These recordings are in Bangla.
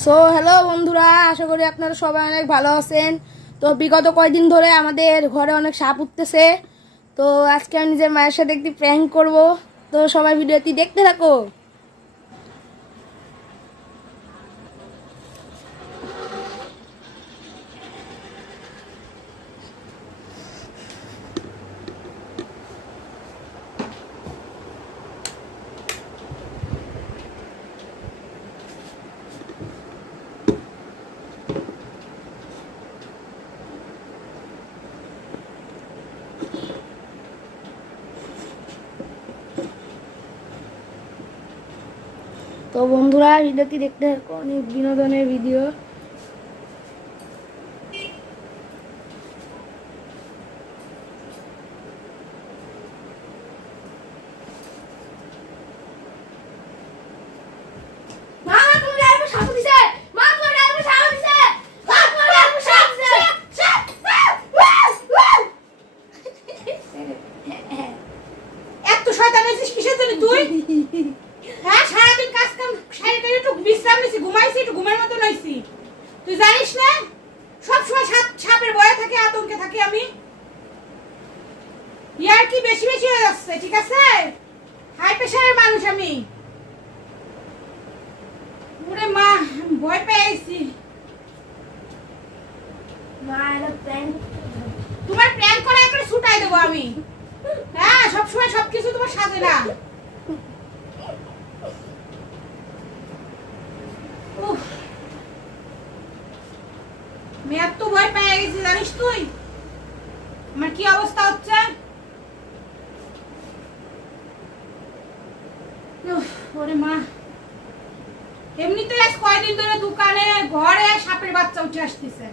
সো হ্যালো বন্ধুরা, আশা করি আপনারা সবাই অনেক ভালো আছেন। তো বিগত কয়েকদিন ধরে আমাদের ঘরে অনেক সাপ উঠতেছে। তো আজকে আমি নিজের মায়ের সাথে একটি প্র্যাঙ্ক করব। তো সবাই ভিডিওটি দেখতে থাকো। তো বন্ধুরা, ভিডিওটি দেখতে থাকো, অনেক বিনোদনের ভিডিও। এত শয়তান হয়েছিস কিসের জন্য তুই? হ্যাঁ, সারাদিন কাজ কাম সারিতে একটু বিশ্রাম নিছি, ঘুমাইছি, একটু ঘুমের মতো নইছি। তুই জানিস না সবসময় সাপের ভয়ে থাকে, আতঙ্কে থাকি আমি। ইয়ার কি বেশি বেশি হয়ে যাচ্ছে, ঠিক আছে? হাই প্রেশারের মানুষ আমি। ওরে মা, ভয় পেয়ে আইছি। তোমার প্ল্যান করে একটা ছুটাই দেবো আমি। হ্যাঁ, সবসময় সবকিছু তোমার সাজে না। আমি এত ভয় পেয়ে গেছি, জানিস তুই আমার কি অবস্থা হচ্ছে? ওরে মা, এমনিতে আজ কয়দিন ধরে দোকানে ঘরে সাপের বাচ্চা উঠে আসতেছে।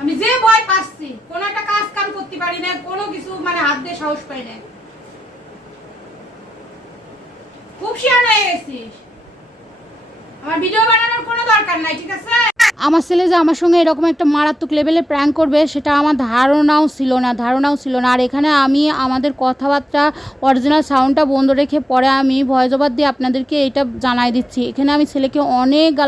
আমি যে ভয় পাচ্ছি, কোনো একটা কাজ কাম করতে পারি না, কোনো কিছু মানে হাত দিয়ে সাহস পাই না। খুব শিয়ার হয়ে গেছিস। আমার ভিডিও বানানোর কোনো দরকার নাই, ঠিক আছে? আমার ছেলে যে আমার সঙ্গে এরকম একটা মারাত্মক লেভেলে প্র্যাঙ্ক করবে সেটা আমার ধারণাও ছিল না। আর এখানে আমি আমাদের কথাবার্তা অরিজিনাল সাউন্ডটা বন্ধ রেখে পরে আমি ভয়েস ওভার দিয়ে আপনাদেরকে এটা জানাই দিচ্ছি। এখানে আমি ছেলেকে অনেক গালা